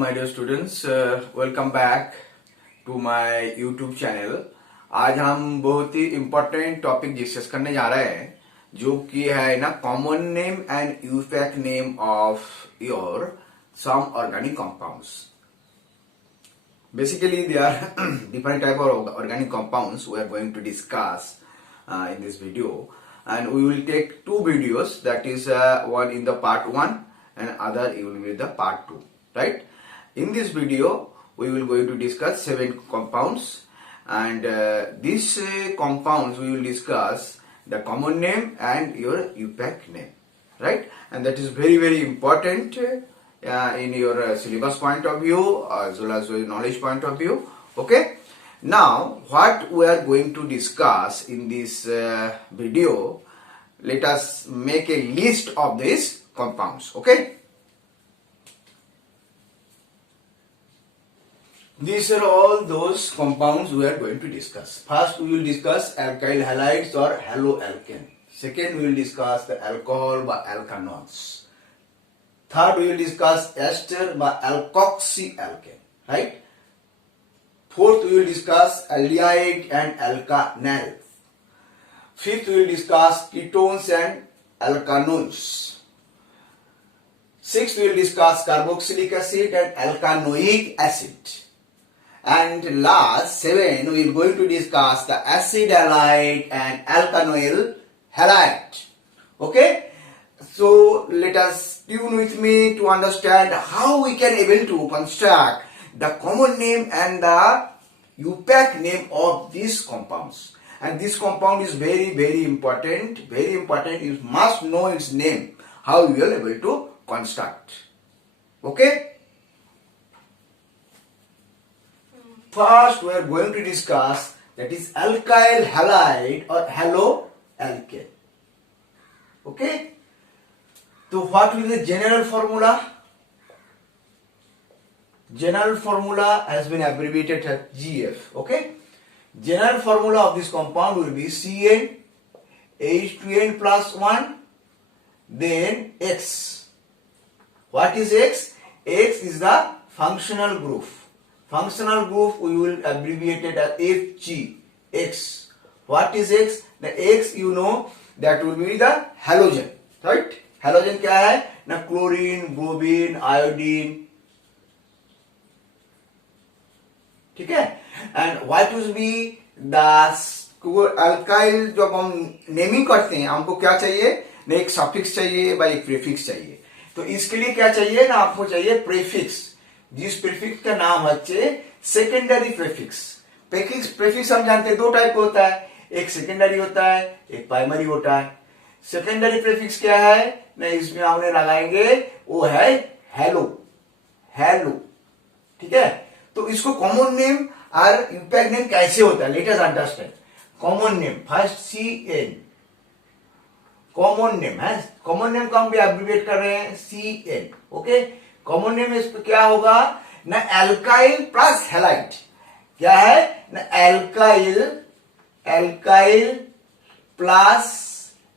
my dear students, welcome back to my YouTube channel। आज हम बहुत ही इम्पोर्टेंट टॉपिक डिस्कस करने जा रहे हैं जो कि है ना कॉमन नेम एंड यूफैक्ट name of your some organic compounds. Basically there are different type of organic compounds we are going to discuss in this video, and we will take two videos, that is one in the part 1 and other it will be the part 2, right? In this video we will going to discuss 7 compounds, and these compounds we will discuss the common name and your UPAC name, right? And that is very important in your syllabus point of view as well as your knowledge point of view. Okay, now what we are going to discuss in this video, let us make a list of these compounds. Okay, these are all those compounds we are going to discuss. First we will discuss alkyl halides or haloalkane. Second we will discuss the alcohol by alkanols. Third we will discuss ester by alkoxyalkane, right? Fourth we will discuss aldehyde and alkanal. Fifth we will discuss ketones and alkanols. Sixth we will discuss carboxylic acid and alkanoic acid. And last 7 we are going to discuss the acid halide and alkanoyl halide. Okay, so let us tune with me to understand how we can able to construct the common name and the UPAC name of these compounds. And this compound is very important. Very important. You must know its name, how you are able to construct. Okay. First we are going to discuss that is alkyl halide or haloalkane. Okay. So what will be the general formula? General formula has been abbreviated as GF. Okay. General formula of this compound will be CN H2N plus 1 then X. What is X? X is the functional group. Functional group we will abbreviate it as FG, X. What is X? The X you know that will be the halogen, right? Halogen क्या है ना, chlorine, bromine, iodine, ठीक है? And what will be the alkyl जब हम naming करते हैं हमको क्या चाहिए ना, एक सफिक्स चाहिए व एक प्रीफिक्स चाहिए। तो इसके लिए क्या चाहिए ना, आपको चाहिए प्रीफिक्स, जिस प्रीफिक्स का नाम है सेकेंडरी प्रीफिक्स। प्रीफिक्स हम जानते हैं दो टाइप का होता है, एक सेकेंडरी होता है एक प्राइमरी होता है। सेकेंडरी प्रीफिक्स क्या है ना, इसमें हमने लगाएंगे वो है हेलो, हेलो, ठीक है? तो इसको कॉमन नेम और यूपैक नेम कैसे होता है, let us understand. Common name first CN, common name है, कॉमन नेम को हम भी एब्रिविएट कर रहे हैं CN। ओके, कॉमन नेम इस पे क्या होगा ना, एल्काइल प्लस हैलाइड। क्या है ना, एल्काइल, एल्काइल प्लस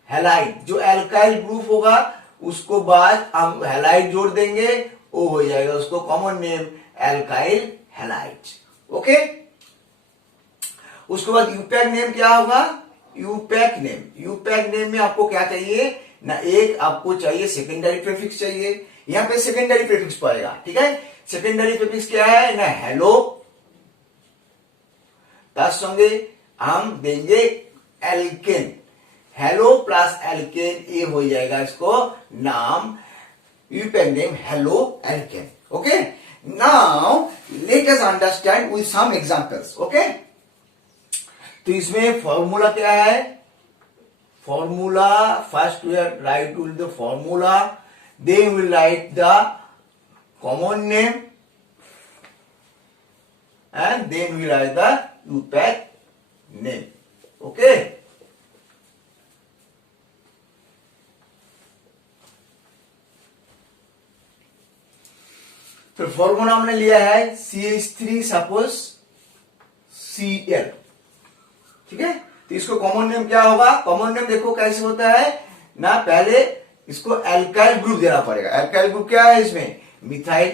हैलाइड। जो एल्काइल ग्रुप होगा उसको बाद हम हैलाइड जोड़ देंगे, वो हो जाएगा उसको common name alkyl halide. Okay, उसके बाद यूपैक नेम क्या होगा, यूपैक नेम। यूपैक नेम में आपको क्या चाहिए ना, एक आपको चाहिए सेकेंडरी प्रीफिक्स चाहिए। यहां पे सेकेंडरी प्रीफिक्स पड़ेगा, ठीक है? सेकेंडरी प्रीफिक्स क्या है ना, हेलो, संगे हम देंगे एल्केन, हेलो प्लस एल्केन, ये हो जाएगा इसको नाम, IUPAC name halo alkane. Okay, now let us understand with some examples. Okay, तो इसमें फॉर्मूला क्या है, formula first we write will the formula, then we will write the common name and then we write the UPAC name. Okay, तो formula हमने लिया है CH3 suppose Cl, ठीक है? तो इसको कॉमन नेम क्या होगा, कॉमन नेम देखो कैसे होता है ना, पहले इसको एल्काइल ग्रुप देना पड़ेगा। एल्काइल ग्रुप क्या है इसमें, मिथाइल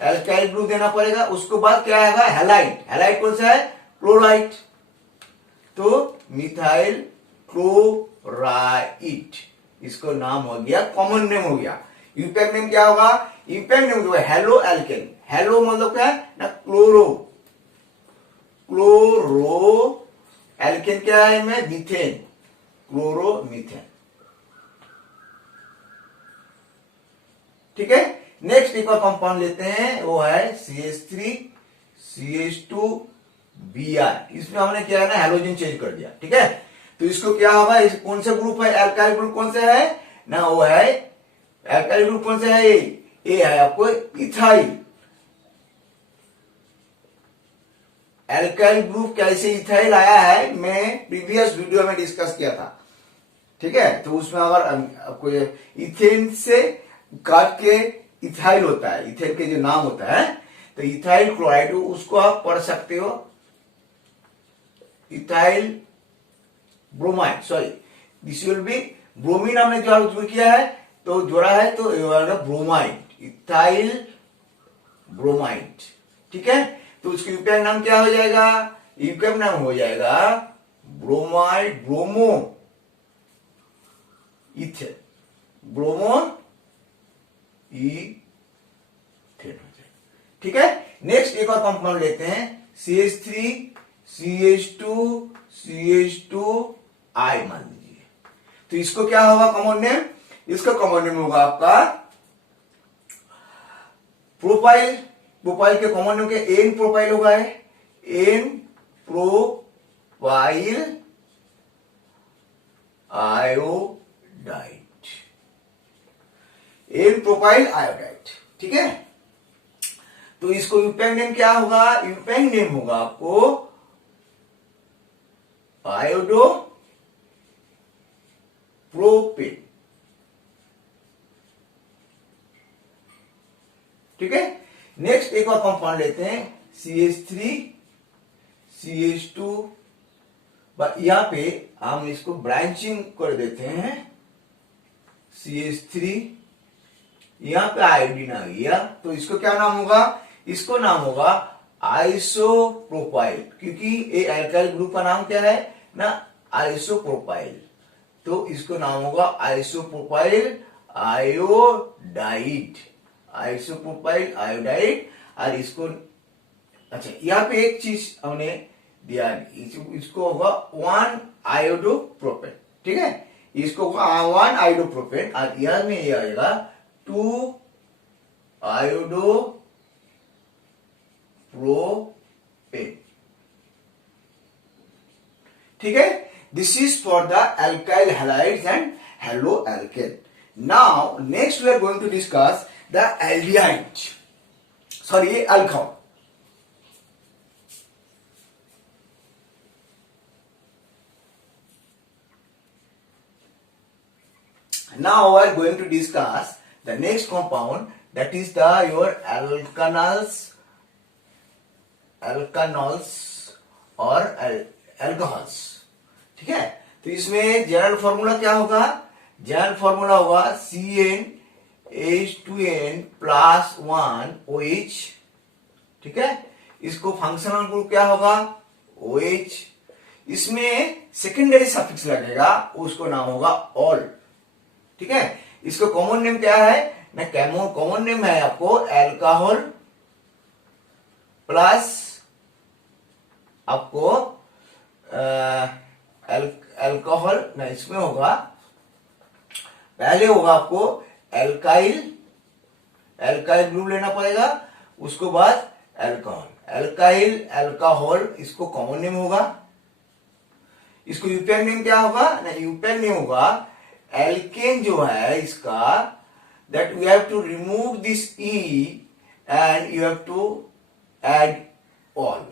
एल्काइल ग्रुप देना पड़ेगा। उसके बाद क्या आएगा, हैलाइड। हैलाइड कौन सा है, क्लोराइड। तो मिथाइल क्लोराइड, इसको नाम हो गया, कॉमन नेम हो गया। यूपैक नेम क्या होगा, यूपैक नेम जो है हेलो एल्केन। हेलो मतलब क्या है ना, क्लोरो। क्लोरो एल्केन क्या है में, मीथेन, क्लोरो मीथेन। ठीक है। नेक्स्ट एक और कंपाउंड लेते हैं, वो है CH3 CH2Br। इसमें हमने क्या है ना, हैलोजन चेंज कर दिया। ठीक है। तो इसको क्या होगा, इस कौन सा ग्रुप है, एल्काइल ग्रुप कौन सा है ना, वो है एल्काइल ग्रुप कौन सा है, ये है आपको इथाइल। एल्काइल ग्रुप कैसे इथाइल आया है, मैं प्रीवियस वीडियो में डिस्कस किया था। ठीक है। तो उसमें अगर आपको इथेन से काट के इथाइल होता है, इथेन के जो नाम होता है, तो इथाइल क्लोराइड, उसको आप पढ़ सकते हो ethyl bromide, sorry this will be bromine. हमने जो किया है तो जोड़ा है, तो ब्रोमाइड, इथाइल ब्रोमाइड। ठीक है। तो उसकी यूपैक नाम क्या हो जाएगा, यूपैक नाम हो जाएगा bromide, bromo ethane, bromo ethane हो जाएगा। ठीक है। नेक्स्ट एक और कंपाउंड लेते हैं, CH3 CH2 CH2I मान लीजिए। तो इसको क्या होगा कॉमन नेम, इसका कॉमन नेम होगा आपका प्रोपाइल। प्रोपाइल के कॉमन नेम के एन प्रोपाइल होगा, n propyl iodide, n propyl iodide. ठीक है। तो इसको यूपैक नेम क्या होगा, यूपैक नेम होगा आपको आयोडो प्रोपेन। ठीक है। नेक्स्ट एक और कंपाउंड लेते हैं, CH3 CH2, यहां पे हम इसको ब्रांचिंग कर देते हैं, CH3, यहां पे आयोडीन आ गया, तो इसको क्या नाम होगा, इसको नाम होगा आइसोप्रोपाइल, क्योंकि ये एल्काइल ग्रुप का नाम क्या है ना, आइसोप्रोपाइल। तो इसको नाम होगा आइसोप्रोपाइल आयोडाइड, आइसोप्रोपाइल आयोडाइड। और इसको, अच्छा यहाँ पे एक चीज हमने दिया, इसको होगा 1 आयोडोप्रोपेन। ठीक है। इसको होगा 1 आयोडोप्रोपेन, और यह में ये आएगा 2 आयोडोप्रोपेन। ठीक है। This is for the alkyl halides and haloalkane. Now next we are going to discuss the aldehyde, sorry alcohol. Now we are going to discuss the next compound, that is the your alkanols or alcohols. ठीक है। तो इसमें general formula क्या होगा, general formula होगा CnH2n+1OH। ठीक है। इसको फंक्शनल ग्रुप क्या होगा, OH। इसमें सेकेंडरी सफिक्स लगेगा, उसको नाम होगा ऑल। ठीक है। इसको कॉमन नेम क्या है ना, कॉमन नेम है आपको एल्कोहल प्लस आपको एल्कोहल ना, इसमें होगा पहले होगा आपको एल्काइल ग्रुप लेना पड़ेगा, उसको बाद एल्कोहल, एल्काइल एल्कोहल, इसको कॉमन नेम होगा। इसको यूपैक नेम क्या होगा ना, यूपैक नेम होगा एल्केन जो है इसका, that we have to remove this e and you have to add ol.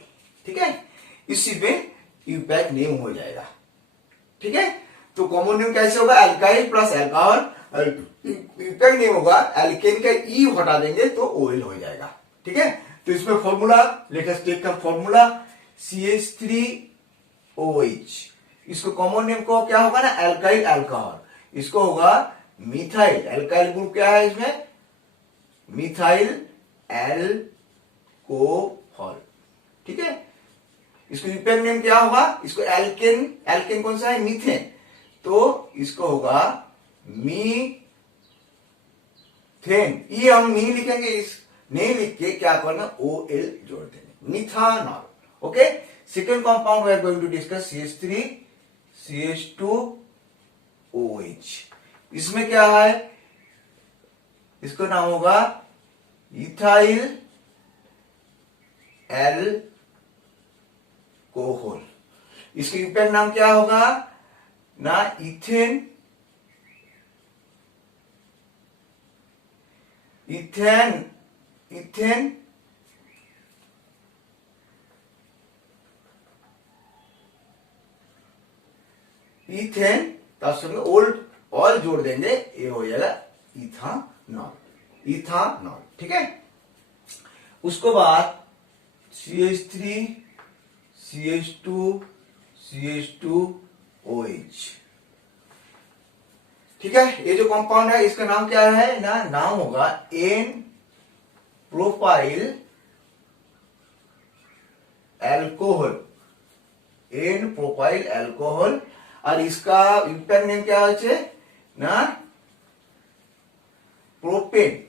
ठीक है। इसी पे यूपैक नेम हो जाएगा। ठीक है। तो कॉमन नेम कैसे होगा, एल्काइल प्लस एल्कोहल, यूपैक नेम होगा एल्केन का ई हटा देंगे तो ओएल हो जाएगा। ठीक है। तो इसमें formula, let us take the formula CH3OH। इसको कॉमन नेम को क्या होगा ना, एल्काइल एल्कोहल, इसको होगा मिथाइल, एल्काइल ग्रुप क्या है इसमें, मिथाइल एल्कोहल। ठीक है, इसको इम्पैक्ट नेम क्या होगा, इसको एल्केन, एल्केन कौन सा है, मीथेन, तो इसको होगा मीथेन। ये हम नहीं लिखेंगे, इस नहीं लिख के क्या करना, OL जोड़ देंगे, methanol. Okay, second compound we are going to discuss CH3 CH2OH। इसमें क्या है, इसका नाम होगा इथाइल एल्कोहल। इसके इम्पैक्ट नाम क्या होगा ना, इथेन, इथेन, इथेन इथेन, तब ओल्ड ऑल जोड़ देंगे, ये हो जाएगा इथानॉल, इथानॉल। ठीक है, उसको बाद CH3 CH2 CH2OH। ठीक है, ये जो कंपाउंड है इसका नाम क्या है ना, नाम होगा n propyl alcohol, n propyl alcohol. और इसका इम्पैक्ट नेम क्या है ना, प्रोपेन,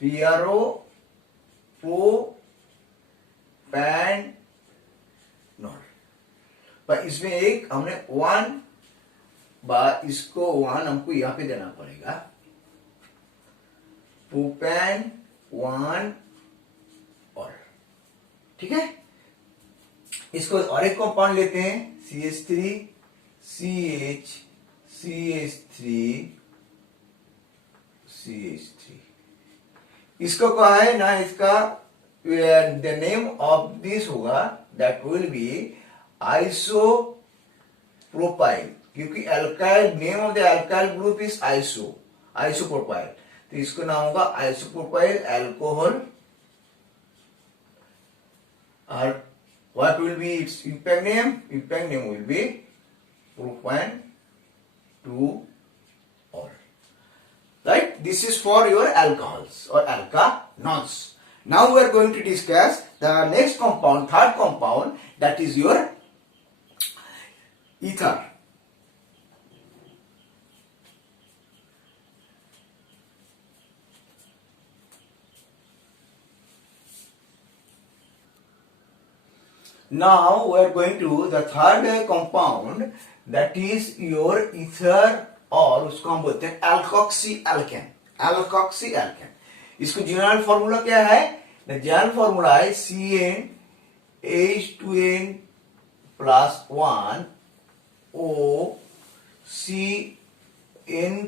PRO प्रोपैनॉल। पर इसमें एक हमने 1 बार, इसको 1 हमको यहां पे देना पड़ेगा, प्रोपैन 1 और। ठीक है, इसको और एक कंपाउंड लेते हैं, CH3 CH CH3 CH3। इसको कहा है ना, इसका द नेम ऑफ दिस होगा, दैट विल बी आइसोप्रोपाइल, क्योंकि alkyl, name of the alkyl group is isopropyl, तो इसको नाम होगा आइसोप्रोपाइल एल्कोहल। और what will be its impact name? Impact name will be propan 2-ol. Right? This is for your alcohols or alkanols. Now we are going to discuss the next compound, third compound, that is your ether. Now we are going to the third compound, that is your ether, और उसको हम बोलते हैं alkoxy alkene, alkoxy alkene. इसको general formula क्या है, general formula है CnH2n+1 OCN,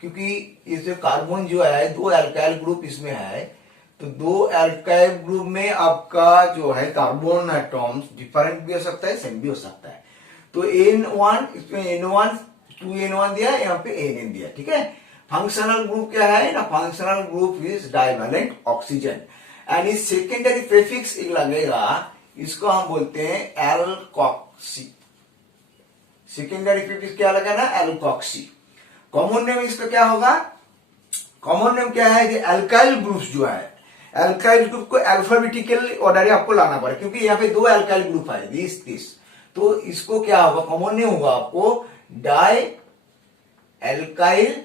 क्योंकि इसे कार्बन जो है, 2 एल्काइल ग्रुप इसमें है, तो 2 एल्काइल ग्रुप में आपका जो है कार्बन एटॉम्स डिफरेंट भी हो सकता है, सेम भी हो सकता है। तो N1, इसमें N1 2N1 दिया, यहाँ पे N दिया। ठीक है, फंक्शनल ग्रुप क्या है ना, functional group is divalent oxygen, and इस सेकेंडरी प्रीफिक्स लगेगा, इसको हम बोलते हैं एल्कोक्सी। सेकेंडरी प्रीफिक्स क्या लगा ना, एल्कोक्सी। कॉमन नेम इसका क्या होगा, कॉमन नेम क्या है कि अल्काइल ग्रुप्स जो है, अल्काइल ग्रुप को अल्फाबेटिकल ऑर्डर आपको लाना पड़ेगा, क्योंकि यहाँ पे 2 अल्काइल ग्रुप है, दिस, तो इसको क्या होगा, कॉमन नेम होगा आपको डाई एल्काइल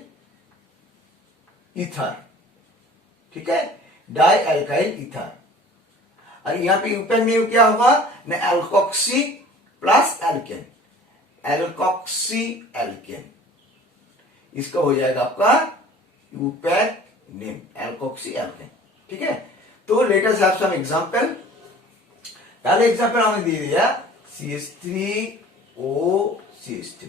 ईथर। ठीक है, डाई एल्काइल ईथर। और यहाँ पे इम्पैक्ट नेम क्या होगा ना, alkoxy plus alkane, alkoxy alkane, इसका हो जाएगा आपका इम्पैक्ट नेम एल्कोक्सी एल्केन। ठीक है, तो let us have some example. पहले एग्जांपल हमने दे दिया CH3OCH2,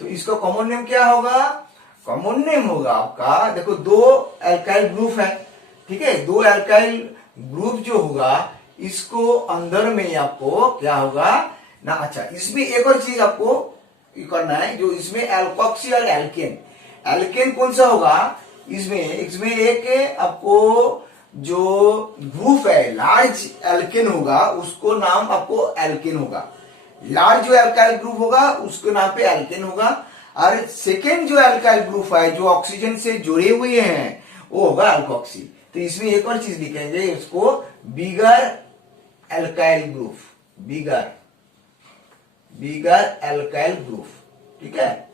तो इसका कॉमन नेम क्या होगा, कॉमन नेम होगा आपका, देखो 2 एल्काइल ग्रुप है। ठीक है, 2 एल्काइल ग्रुप जो होगा, इसको अंदर में आपको क्या होगा ना, अच्छा इसमें एक और चीज आपको करना है, जो इसमें एल्कोक्सी और एल्केन, एल्केन कौन सा होगा, इसमें एक आपको जो ग्रुप है लार्ज एल्केन होगा, उसको नाम आपको एल्केन होगा, लार्ज जो एल्काइल ग्रुप होगा उसके नाम पे एल्केन होगा। और सेकेंड जो एल्काइल ग्रुप है, जो ऑक्सीजन से जुड़े हुए हैं, वो होगा अल्कोक्सी। तो इसमें एक और चीज लिखेंगे उसको, बिगर एल्काइल ग्रुप, बिगर एल्काइल ग्रुप, ठीक है,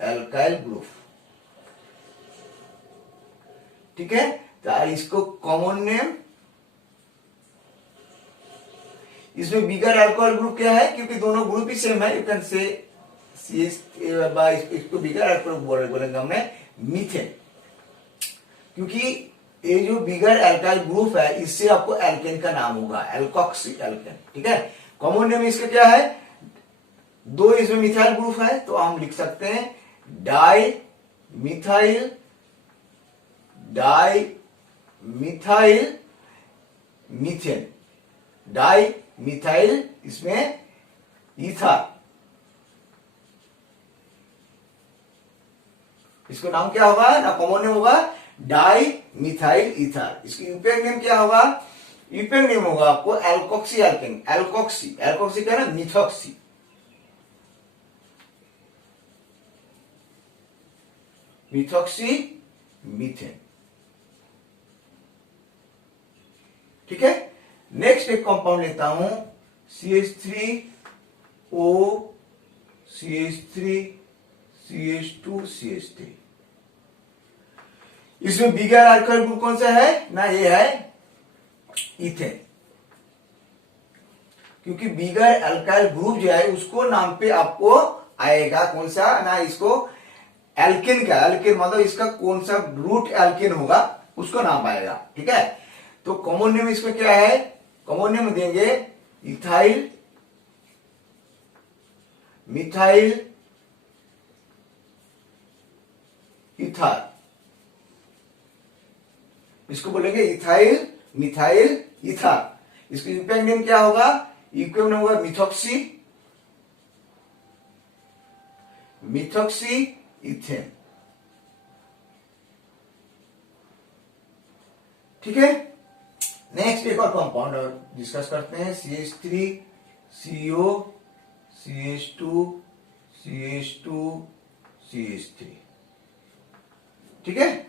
एल्काइल ग्रुप, ठीक है। तो इसको कॉमन नेम, इसमें बिगर अल्कोहल ग्रुप क्या है, क्योंकि दोनों ग्रुप ही सेम है, यू कैन से इसको बिगर अल्कोहल बोलेंगे हमें मीथेन, क्योंकि ये जो बिगर अल्काइल ग्रुप है इससे आपको एल्केन का नाम होगा, एल्कोक्सी एल्केन, ठीक है। कॉमन नेम इसका क्या है, दो इसमें मिथाइल ग्रुप है तो हम लिख सकते हैं di methyl methane, di methyl, इसमें ईथर, इसको नाम क्या होगा ना, कॉमन नेम होगा डाई मिथाइल ईथर। इसकी यूपीएक नेम क्या होगा, यूपीएक नेम होगा आपको एल्कोक्सी एल्केन, एल्कोक्सी क्या है ना, मिथॉक्सी, मिथॉक्सी मीथेन, ठीक है। नेक्स्ट एक कंपाउंड लेता हूं CH3O CH3 CH2 CH3। इसमें बिगर अल्कोहल ग्रुप कौन सा है ना, ये है इथेन, क्योंकि बिगर अल्काइल ग्रुप जो है उसको नाम पे आपको आएगा कौन सा ना, इसको एल्केन का, एल्केन मतलब इसका कौन सा रूट एल्केन होगा उसको नाम आएगा, ठीक है। तो कॉमन नेम इसमें क्या है, कॉमन नेम देंगे इथाइल मिथाइल इथर, इसको बोलेंगे इथाइल मिथाइल इथर। इसका यूपीएक नेम क्या होगा, यूपीएक नेम होगा मिथॉक्सी इथेन, ठीक है। नेक्स्ट एक और कंपाउंड डिस्कस करते हैं CH3CO CH2 CH3, ठीक है।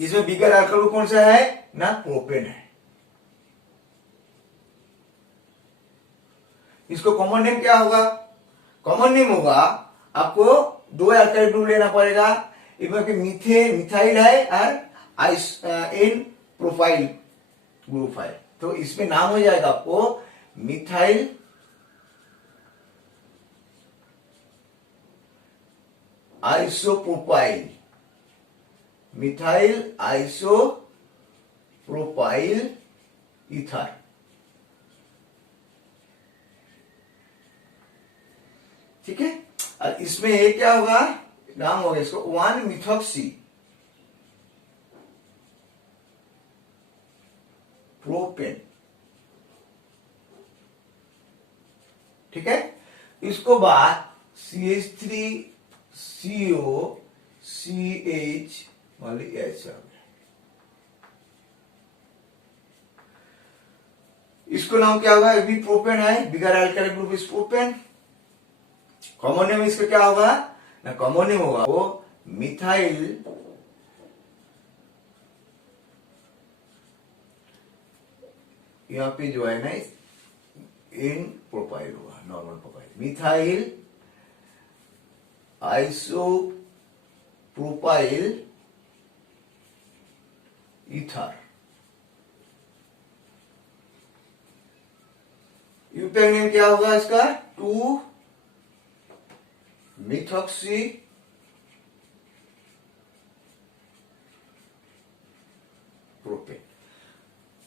इसमें बिगर अल्कोहल कौन सा है ना, प्रोपेन है। इसको कॉमन नेम क्या होगा, कॉमन नेम होगा आपको दो अल्काइल ग्रुप लेना पड़ेगा, इसमें मिथाइल है और एन प्रोफाइल ग्रुप है, तो इसमें नाम हो जाएगा आपको methyl isopropyl, methyl isopropyl ether, ठीक है। और इसमें ये क्या होगा, नाम होगा इसको 1 मिथॉक्सी प्रोपेन, ठीक है। इसको बाद CH3CO CH वाली H आ गया, इसको नाम क्या होगा, ये भी प्रोपेन है, bigger alkyl group is propane. Common name इसका क्या होगा ना, कॉमन नेम होगा वो मिथाइल यहां पे जो है ना इन प्रोपाइल होगा, normal propyl, methyl isopropyl ether. IUPAC name क्या होगा इसका, 2 मिथॉक्सी प्रोपेन,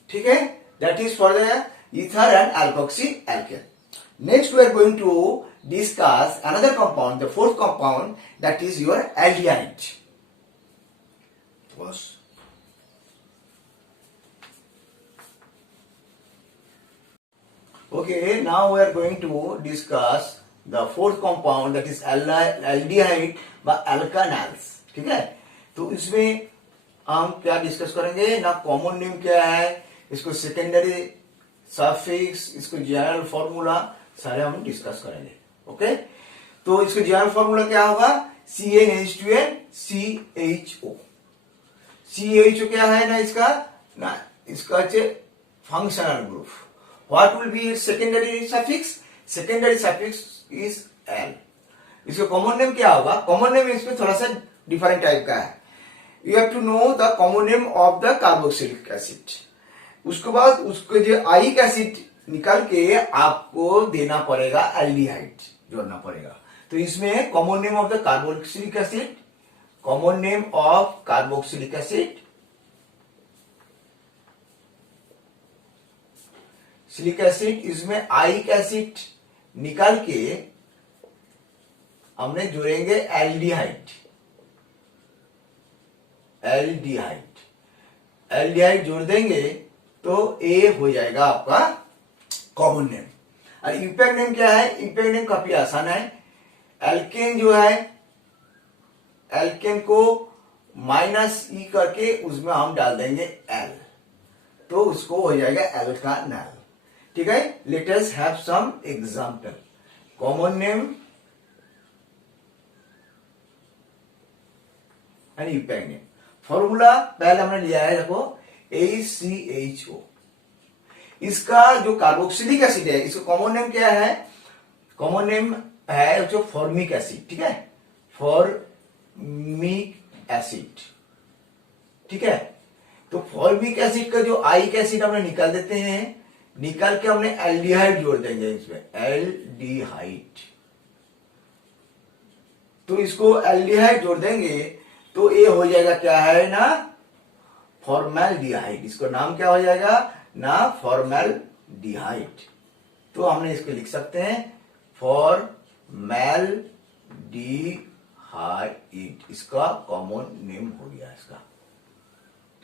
ठीक है। That is for the ether and alkoxy alkane. Next we are going to discuss another compound, the fourth compound, that is your aldehyde. Okay, now we are going to discuss the fourth compound, that is aldehyde by alkanals, ठीक है। तो इसमें हम क्या discuss करेंगे ना, common name क्या है, इसको सेकेंडरी सफिक्स, इसको जनरल फॉर्मूला सारे हम डिस्कस करेंगे, ओके। तो इसको जनरल फॉर्मूला क्या होगा, CnH2n CHO। CHO क्या है ना इसका, ना इसका functional group. What will B secondary suffix? Secondary suffix is L। इसका कॉमन नेम क्या होगा? कॉमन नेम इसमें थोड़ा सा डिफरेंट टाइप का है। You have to know the common name of the carboxylic acid. उसके बाद उसको जो आइक एसिड निकाल के आपको देना पड़ेगा, एल्डिहाइड जोड़ना पड़ेगा। तो इसमें common name of the carboxylic acid, common name of carboxylic acid, सिलिक एसिड, इसमें आइक एसिड निकाल के हमने जोड़ेंगे एल्डिहाइड। एल्डिहाइड एल्डिहाइड जोड़ देंगे तो ए हो जाएगा आपका कॉमन नेम। और इम्पैक्ट नेम क्या है? इम्पैक्ट नेम काफी आसान है। एल्केन जो है, एल्केन को माइनस ई करके उसमें हम डाल देंगे एल, तो उसको हो जाएगा एल्कानाल। ठीक है, let us have some example. Common name and impact name. Formula पहले हमने लिया है, देखो ACHO। इसका जो कार्बोक्सिलिक एसिड है, इसका कॉमन नेम क्या है? कॉमन नेम है जो फॉर्मिक एसिड। ठीक है, फॉर्मिक एसिड। ठीक है, तो फॉर्मिक एसिड का जो आइक एसिड हमने निकाल देते हैं, निकाल के हमने एल्डिहाइड जोड़ देंगे इसमें, एल्डिहाइड। तो इसको एल्डिहाइड जोड़ देंगे तो ये हो जाएगा क्या है ना, फॉर्मैल्डिहाइड। इसको नाम क्या हो जाएगा ना, फॉर्मैल्डिहाइड। तो हमने इसको लिख सकते हैं फॉर्मैल्डिहाइड, इसका कॉमन नेम हो गया इसका।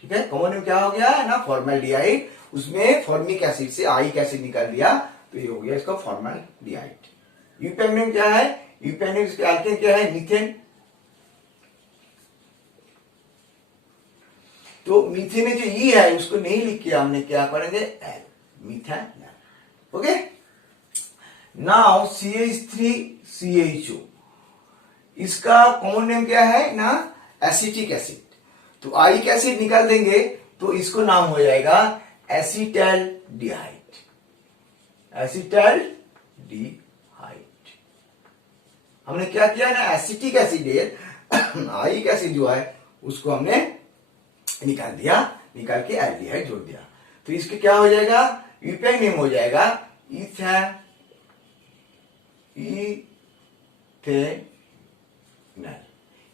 ठीक है, कॉमन नेम क्या हो गया है ना, फॉर्मैल्डिहाइड। उसमें फॉर्मिक एसिड से आइक एसिड निकाल दिया तो ये हो गया इसका फॉर्मैल्डिहाइड। इम्पैक्ट नेम क्या है? इम्पैक्ट नेम इसका एल्केन क्या है, मीथेन। तो मीथेन में जो ई है उसको नहीं लिख के हमने क्या करेंगे, L, methanol. Okay, now CH3CHO, इसका कॉमन नेम क्या है ना, एसिटिक एसिड। तो आइक एसिड निकाल देंगे तो इसको नाम हो जाएगा एसिटैल्डिहाइड। एसिटैल्डिहाइड। हमने क्या किया ना, एसिटिक एसिड है, आइक एसिड जो है उसको हमने निकाल दिया, निकाल के एल्डिहाइड जोड़ दिया। तो इसके क्या हो जाएगा, इम्पैक्ट नेम हो जाएगा इथेनॉल।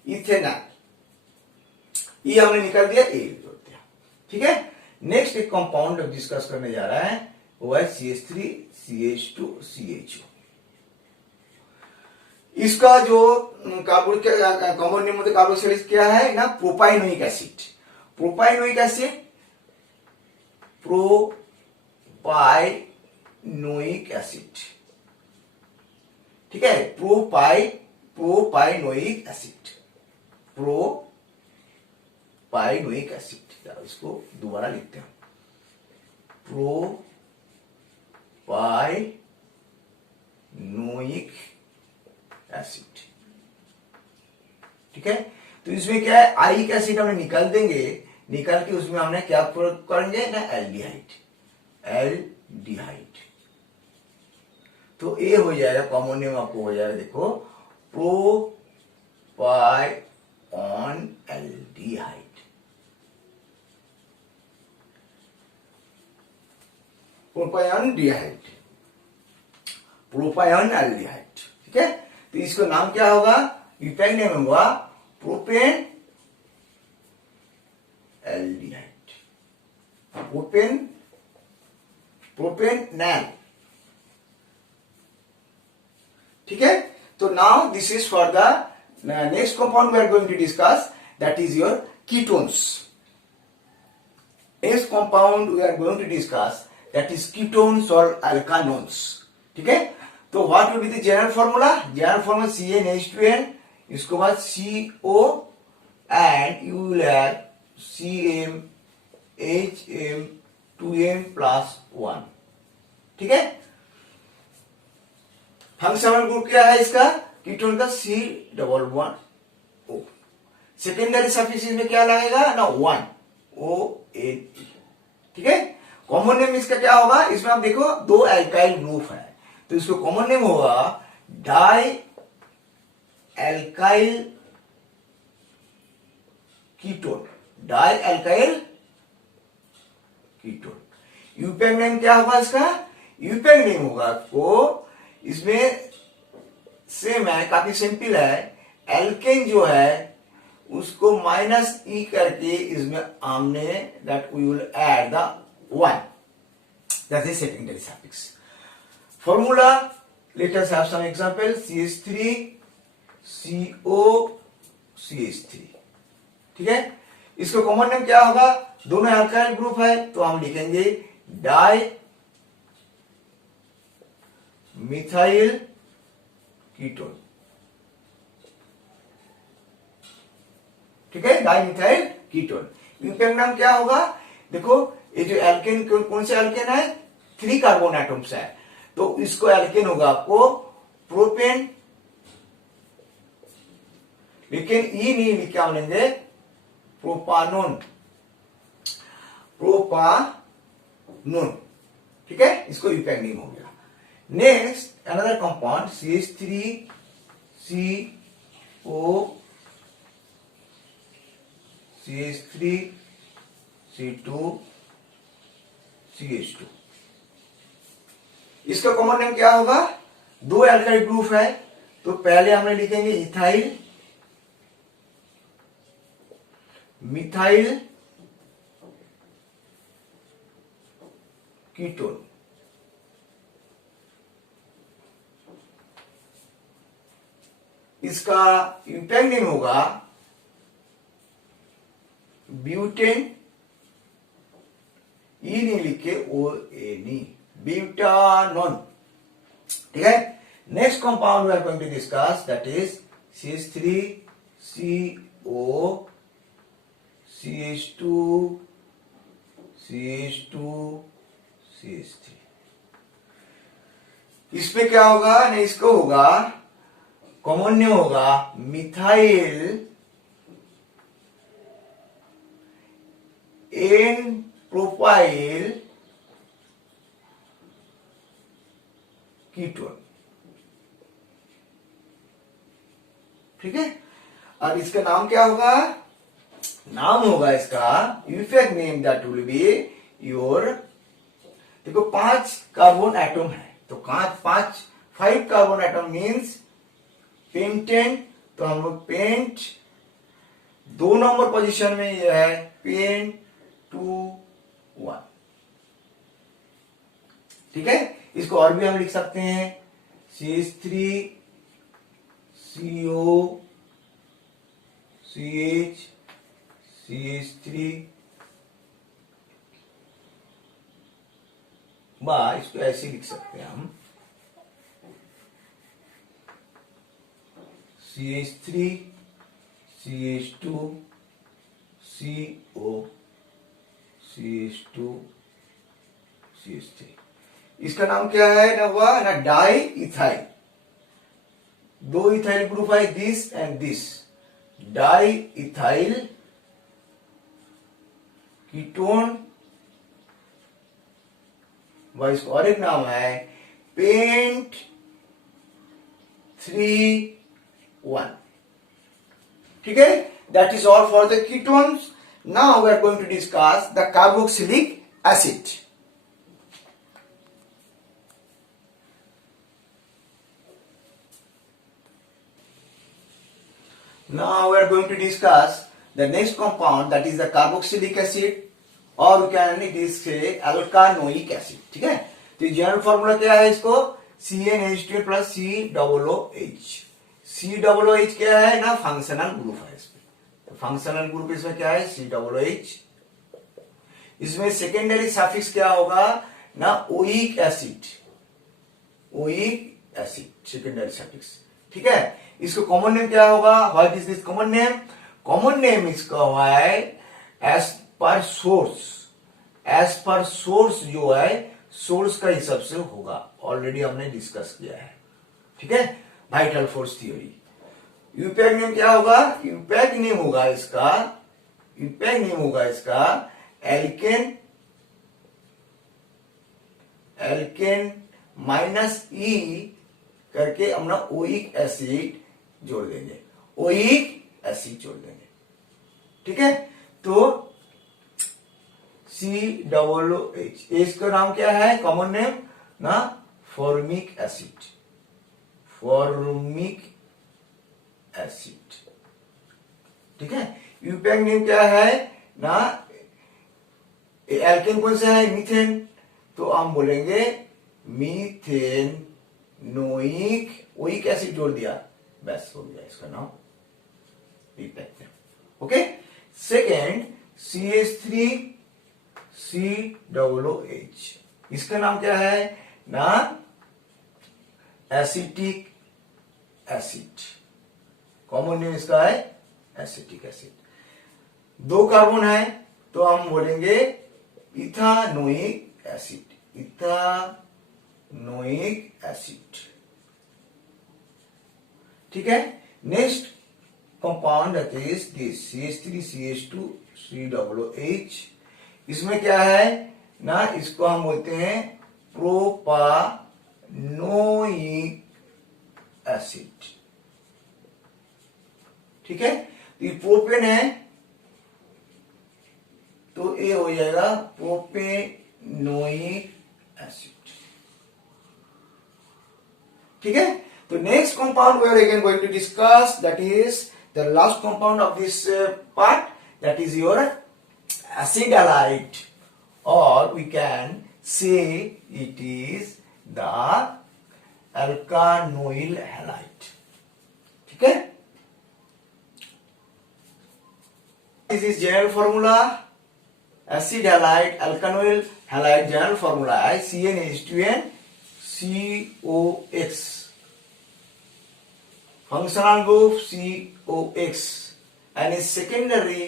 इथेनॉल, ये हमने निकाल दिया, ए जोड़ दिया। ठीक है, नेक्स्ट एक कंपाउंड डिस्कस करने जा रहा है, वो है CH3CH2CHO। इसका जो कॉमन नेम होता है कार्बोक्सिलिक क्या है ना, propanoic acid. Propanoic acid, propanoic acid. ठीक है, प्रोपाइनोइक एसिड, प्रोपाइनोइक एसिड। इसको दोबारा लिखते हैं, प्रोपाइनोइक एसिड। ठीक है, तो इसमें क्या है, आइक एसिड हमने निकाल देंगे, निकाल के उसमें हमने क्या करेंगे ना, एल्डिहाइड। एल्डिहाइड, तो ए हो जाएगा, कॉमन नेम आपको हो जाएगा, देखो प्रोपाइऑन एल्डिहाइड। प्रोपाइऑन डिहाइड, प्रोपाइऑन एल्डिहाइड। ठीक है, तो इसको नाम क्या होगा, इम्पैक्ट नेम होगा प्रोपेन एल्डिहाइड, प्रोपेनॉल। ठीक है, तो now this is for the next compound we are going to discuss, that is your ketones. Next compound we are going to discuss that is ketones और alkanones. ठीक है, तो what will be the general formula? General formula CnH2n, इसके बाद CO and you will have CmHm2m+1। ठीक है, functional group क्या है इसका, कीटोन का C11 सेकेंडरी सफिक्स इसमें क्या लगेगा ना, वन, ONE, ठीक है। कॉमन नेम इसका क्या होगा, इसमें आप देखो दो एल्काइल ग्रुप है, तो इसको कॉमन नेम होगा dialkyl ketone, dialkyl ketone. IUPAC name क्या होगा इसका, यूपेक नेम होगा आपको, इसमें सेम है, काफी सिंपल है। एल्केन जो है उसको -E करके इसमें हमने that we will add the 1, that is secondary suffix. Formula, let us have some example, CH3 CO CH3, ठीक है। इसको कॉमन नेम क्या होगा, दोनों अल्काइल ग्रुप है तो हम लिखेंगे डाई मिथाइल कीटोन, ठीक है, डाई मिथाइल कीटोन। यूपेक नाम क्या होगा, देखो ये जो एल्केन, कौन से एल्केन है, 3 कार्बन एटम्स है, तो इसको एल्केन होगा आपको प्रोपेन, लेकिन ई नहीं लिख के हम लेंगे प्रोपानोन, प्रोपानोन, ठीक है, इसको यूपेक नेम हो गया। Next another compound CH3 CO CH3 C2 CH2, इसका कॉमन नेम क्या होगा, दो एल्काइल ग्रुप है, तो पहले हमने लिखेंगे इथाइल मिथाइल कीटोन, इसका यूपेक नेम होगा ब्यूटेन, ई नहीं लिखे ONE, ब्यूटानोन, ठीक है। Next compound we are going to discuss that is CH3 CO CH2 CH2 CH3। इसमें क्या होगा, नहीं इसको होगा कॉमन नेम होगा मिथाइल एन प्रोपाइल कीटोन, ठीक है। और इसका नाम क्या होगा, नाम होगा इसका IUPAC name that will be your, देखो 5 कार्बन एटम है, तो 5 कार्बन एटम मीन्स पेंटेन, तो हम लोग पेंट, 2 नंबर पोजीशन में ये है पेंट 2 1, ठीक है। इसको और भी हम लिख सकते हैं CH3 CO CH CH3, इसको ऐसे लिख सकते हैं हम CH3 CH2 CO CH2 CH3। इसका नाम क्या है ना, हुआ ना डाई इथाइल, 2 इथाइल ग्रुप है, this and this, di ethyl ketone, वह इसका और एक नाम है पेंट 3 1, ठीक है। That is all for the ketones. Now we are going to discuss the carboxylic acid. Now we are going to discuss the next compound, that is the carboxylic acid, or we can say alkanoic acid, ठीक है। तो general formula क्या है इसको, CnH2 plus COOH। COOH क्या है ना, functional group है इसमें, तो फंक्शनल ग्रुप इसमें क्या है COOH। इसमें सेकेंडरी सफिक्स क्या होगा ना, oic acid, oic acid secondary suffix, ठीक है। इसको कॉमन नेम क्या होगा, what is this common name, common name इसका है as per source, as per source जो है सोर्स का हिसाब से होगा, ऑलरेडी हमने डिस्कस किया है, ठीक है, वाइटल फोर्स थ्योरी। यूपैक नेम क्या होगा? यूपैक नेम होगा इसका, यूपैक नेम होगा इसका एल्केन, एल्केन माइनस ई करके हम ना ओइक एसिड जोड़ देंगे, ओइक एसिड जोड़ देंगे। ठीक है, तो COOH, इसका नाम क्या है कॉमन नेम ना? Formic acid, formic acid. ठीक है, यूपैक नेम क्या है ना? एल्केन कौन सा है? मीथेन, तो हम बोलेंगे मीथेन नोइक, ओइक एसिड जोड़ दिया, बस हो गया इसका नाम IUPAC name. Okay, second CH3COOH, इसका नाम क्या है ना? एसिटिक एसिड, कॉमन नेम इसका है एसिटिक एसिड। 2 कार्बन है तो हम बोलेंगे इथानोइक एसिड, इथानोइक एसिड। ठीक है, next compound that is this CH3CH2COOH, इसमें क्या है ना? इसको हम बोलते हैं प्रोपानोइक एसिड। ठीक है, तो ये प्रोपेन है तो ये हो जाएगा प्रोपेनोइक एसिड। ठीक है, तो next compound we are again going to discuss, that is the last compound of this part, that is your acid halide, or we can say it is the alkanoyl halide. ठीक है, this is general formula, acid halide, alkanoyl halide, general formula is CnH2n COX, functional group COX, and its secondary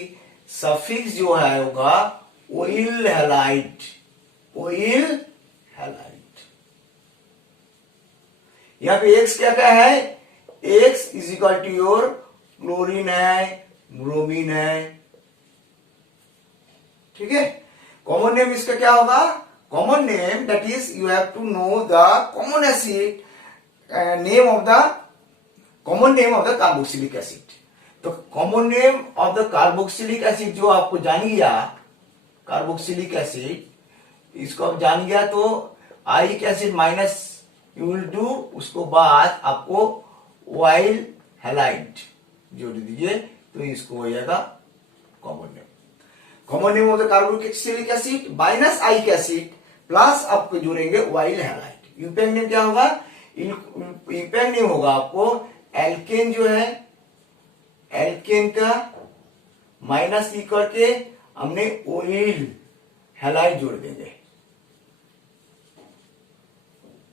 suffix जो है होगा oil halide, oil halide. यहां पे x क्या क्या है? X is equal to your chlorine है, bromine है। ठीक है, कॉमन नेम इसका क्या होगा? Common name that is you have to know the common acid name of the, common name of the carboxylic acid. तो common name of the carboxylic acid जो आपको जान गया, कार्बोक्सिलिक एसिड, इसको आप जान गया तो आइक acid minus you will do, उसको बाद आपको ऑयल हैलाइड जोड़ दीजिए तो इसको हो जाएगा common name. Common name of the carboxylic acid minus आइक एसिड प्लस आपको जोड़ेंगे ऑयल हैलाइड। यूपैक नेम क्या होगा? यूपैक नेम होगा आपको एल्केन जो है, एल्केन का माइनस ई करके हमने ओइल हैलाइड जोड़ देंगे।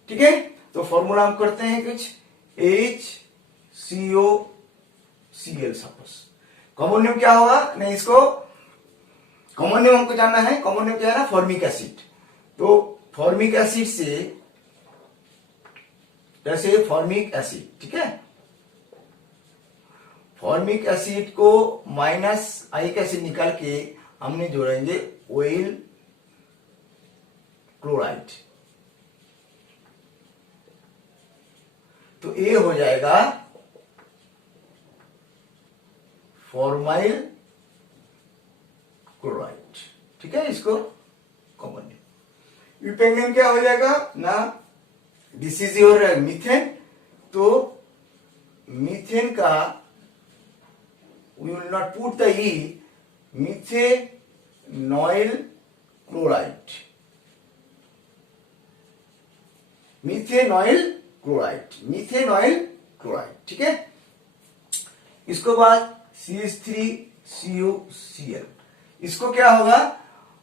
ठीक है, तो फॉर्मूला हम करते हैं कुछ HCOCl सपोज। कॉमन नेम क्या होगा? नहीं, इसको कॉमन नेम हमको जानना है। कॉमन नेम क्या है ना? Formic acid. तो फॉर्मिक एसिड से जैसे फॉर्मिक एसिड, ठीक है, फॉर्मिक एसिड को माइनस आइक एसिड निकाल के हमने जोड़ेंगे ऑयल क्लोराइड, तो ये हो जाएगा फॉर्माइल क्लोराइड। ठीक है, इसको कॉमन नेम। यूपैक नेम क्या हो जाएगा ना? दिस इज योर मीथेन, तो मीथेन का we will not put the E, methanoyl chloride, methanoyl chloride, methanoyl chloride। ठीक है, इसको बाद CH3COCl, इसको क्या होगा?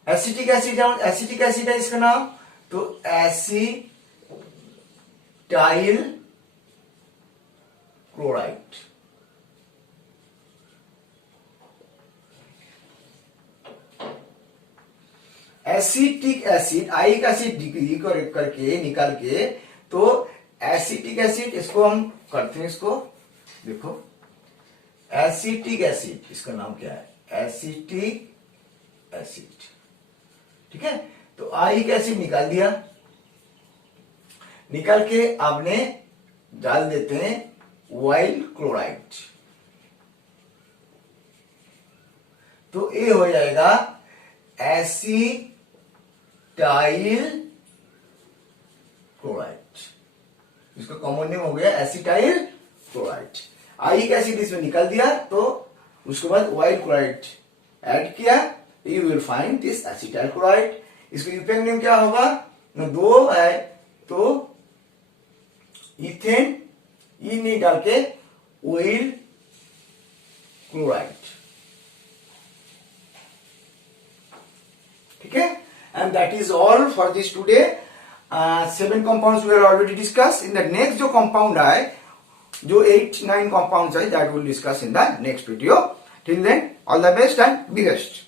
एसिटिक एसिड, एसिटिक एसिड है इसका नाम, तो एसिटाइल क्लोराइड। एसिटिक एसिड, आइक एसिड डिग्री करके निकाल के, तो एसिटिक एसिड इसको हम करते हैं, इसको देखो एसिटिक एसिड, इसका नाम क्या है, एसिटिक एसिड। ठीक है, तो आइक एसिड निकाल दिया, निकाल के आपने डाल देते हैं ऑयल क्लोराइड, तो ये हो जाएगा एसिटाइल क्लोराइड, इसका कॉमन नेम हो गया एसिटाइल क्लोराइड। आइक एसिड इसमें निकाल दिया, तो उसके बाद ऑयल क्लोराइड ऐड किया, you will find this acetyl chloride. इसका यूपेक नेम क्या होगा, दो है तो इथेन, ई नहीं डाल के ऑयल क्लोराइड। ठीक है, and that is all for this today. 7 compounds we are already discuss. In the next जो कंपाउंड है, जो 8-9 कंपाउंड्स है, that will discuss in the next video. Till then, all the best and be best.